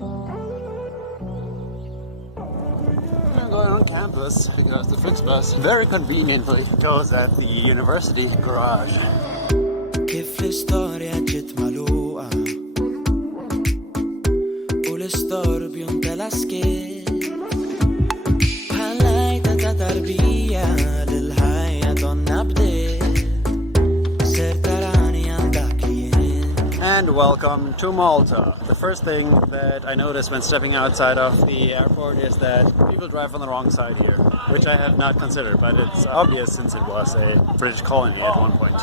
I'm going on campus because the Flixbus very conveniently goes at the university garage. كيف الستوريا جت ملوقة والستور بينطى لاسكيت حليتها تتربية للحياة دonna بديت صرت راني عندك And welcome to Malta. The first thing that I noticed when stepping outside of the airport is that people drive on the wrong side here, which I have not considered, but it's obvious since it was a British colony at one point.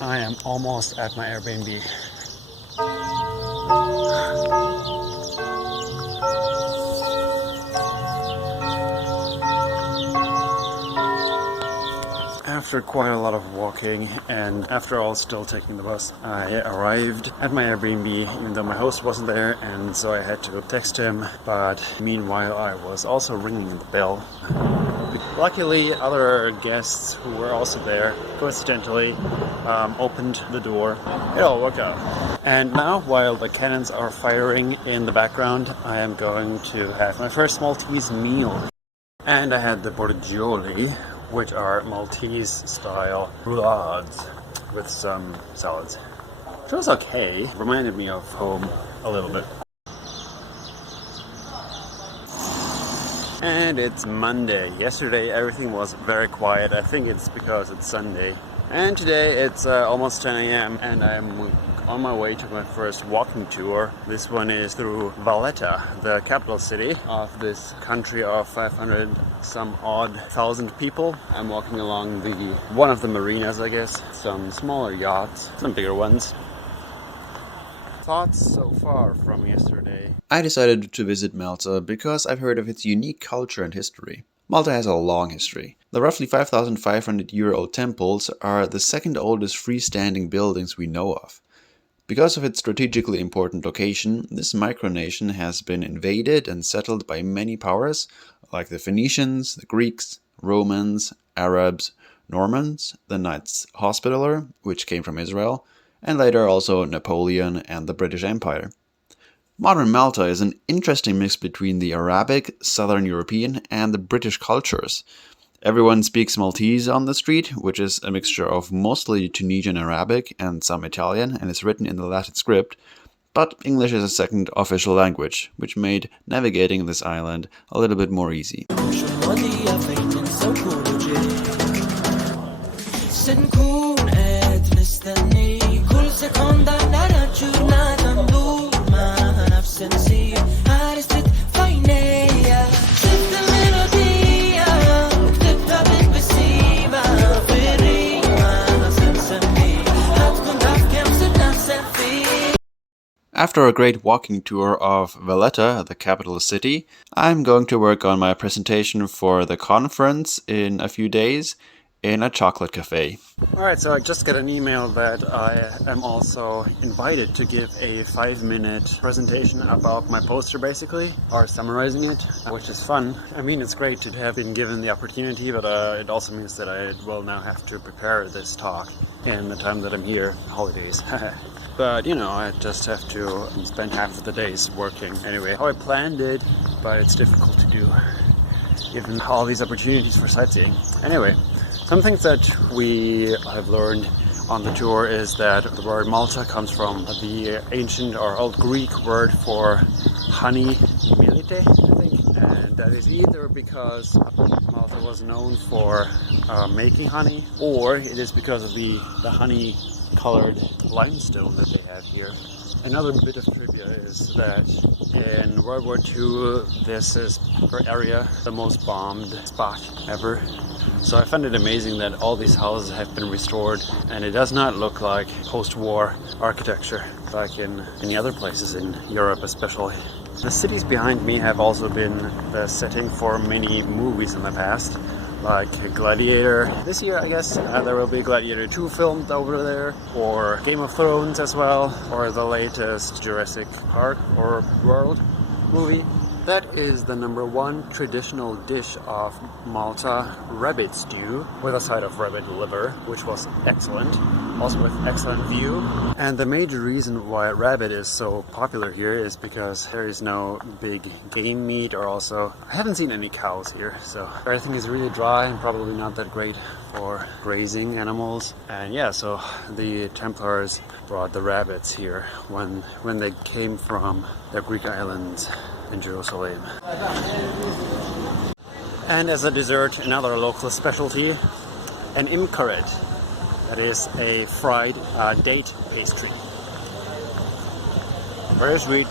I am almost at my Airbnb. After quite a lot of walking and after all still taking the bus, I arrived at my Airbnb even though my host wasn't there, and so I had to text him, but meanwhile I was also ringing the bell. Luckily, other guests who were also there coincidentally opened the door. It all worked out. And now, while the cannons are firing in the background, I am going to have my first Maltese meal. And I had the borgioli, which are Maltese-style roulades with some salads. It was okay. Reminded me of home a little bit. And it's Monday. Yesterday everything was very quiet. I think it's because it's Sunday. And today it's almost 10 a.m. and I'm on my way to my first walking tour. This one is through Valletta, the capital city of this country of 500 some odd thousand people. I'm walking along one of the marinas, I guess. Some smaller yachts, some bigger ones. Thoughts so far from yesterday? I decided to visit Malta because I've heard of its unique culture and history. Malta has a long history. The roughly 5,500-year-old temples are the second oldest freestanding buildings we know of. Because of its strategically important location, this micronation has been invaded and settled by many powers like the Phoenicians, the Greeks, Romans, Arabs, Normans, the Knights Hospitaller, which came from Israel, and later also Napoleon and the British Empire. Modern Malta is an interesting mix between the Arabic, Southern European, and the British cultures. Everyone speaks Maltese on the street, which is a mixture of mostly Tunisian Arabic and some Italian, and is written in the Latin script, but English is a second official language, which made navigating this island a little bit more easy. After a great walking tour of Valletta, the capital city, I'm going to work on my presentation for the conference in a few days in a chocolate cafe. Alright, so I just got an email that I am also invited to give a 5-minute presentation about my poster basically, or summarizing it, which is fun. I mean, it's great to have been given the opportunity, but it also means that I will now have to prepare this talk in the time that I'm here, holidays. But, you know, I just have to spend half of the days working. Anyway, how I planned it, but it's difficult to do, given all these opportunities for sightseeing. Anyway, some things that we have learned on the tour is that the word Malta comes from the ancient or old Greek word for honey, milite, I think. And that is either because Malta was known for making honey, or it is because of the honey colored limestone that they have here. Another bit of trivia is that in World War II, this is per area the most bombed spot ever. So I find it amazing that all these houses have been restored, and it does not look like post-war architecture like in any other places in Europe especially. The cities behind me have also been the setting for many movies in the past. like Gladiator. This year, I guess, there will be Gladiator 2 filmed over there, or Game of Thrones as well, or the latest Jurassic Park or World movie. That is the #1 traditional dish of Malta, rabbit stew, with a side of rabbit liver, which was excellent, also with excellent view. And the major reason why rabbit is so popular here is because there is no big game meat, or also, I haven't seen any cows here, so everything is really dry and probably not that great for grazing animals. And yeah, so the Templars brought the rabbits here when they came from the Greek islands in Jerusalem. And as a dessert, another local specialty, an imkaret. That is a fried date pastry. Very sweet,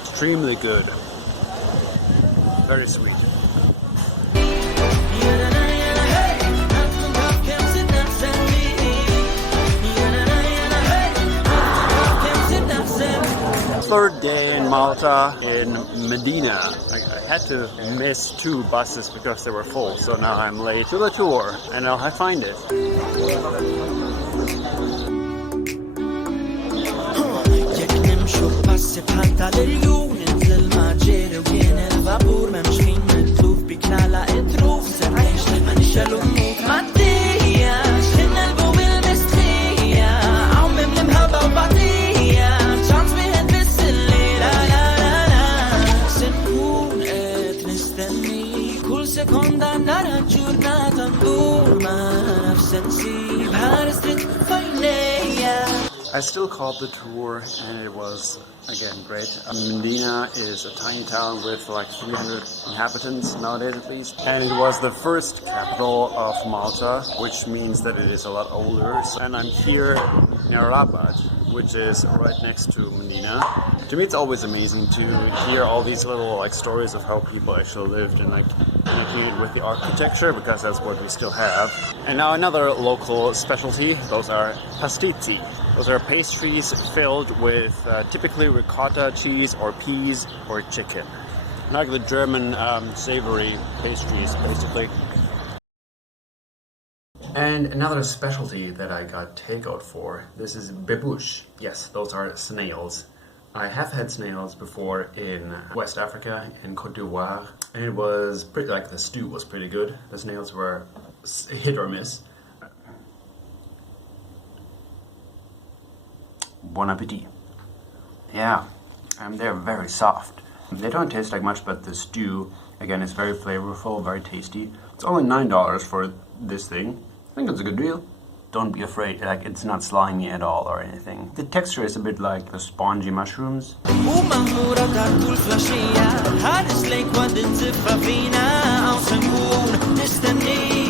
extremely good, very sweet. Third day in Malta, in Medina. I had to miss 2 buses because they were full, so now I'm late to the tour, and I'll find it. I still called the tour, and it was, again, great. Medina is a tiny town with like 300 inhabitants nowadays at least, and it was the first capital of Malta, which means that it is a lot older. And I'm here near Rabat, which is right next to Medina. To me, it's always amazing to hear all these little like stories of how people actually lived and like connected with the architecture, because that's what we still have. And now another local specialty, those are pastizi. Those are pastries filled with typically ricotta cheese or peas or chicken. Like the German savory pastries, basically. And another specialty that I got takeout for, this is bebush. Yes, those are snails. I have had snails before in West Africa, in Côte d'Ivoire, and it was pretty, like the stew was pretty good. The snails were hit or miss. Bon appetit. Yeah, they're very soft. They don't taste like much, but the stew, again, is very flavorful, very tasty. It's only $9 for this thing. I think it's a good deal. Don't be afraid, like it's not slimy at all or anything. The texture is a bit like the spongy mushrooms.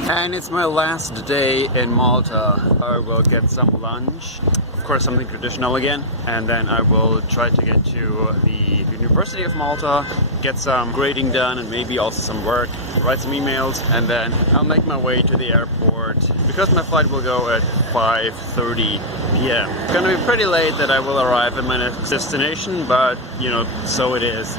And it's my last day in Malta. I will get some lunch, of course something traditional again, and then I will try to get to the University of Malta, get some grading done and maybe also some work, write some emails, and then I'll make my way to the airport because my flight will go at 5:30 p.m. It's gonna be pretty late that I will arrive at my next destination, but you know, so it is.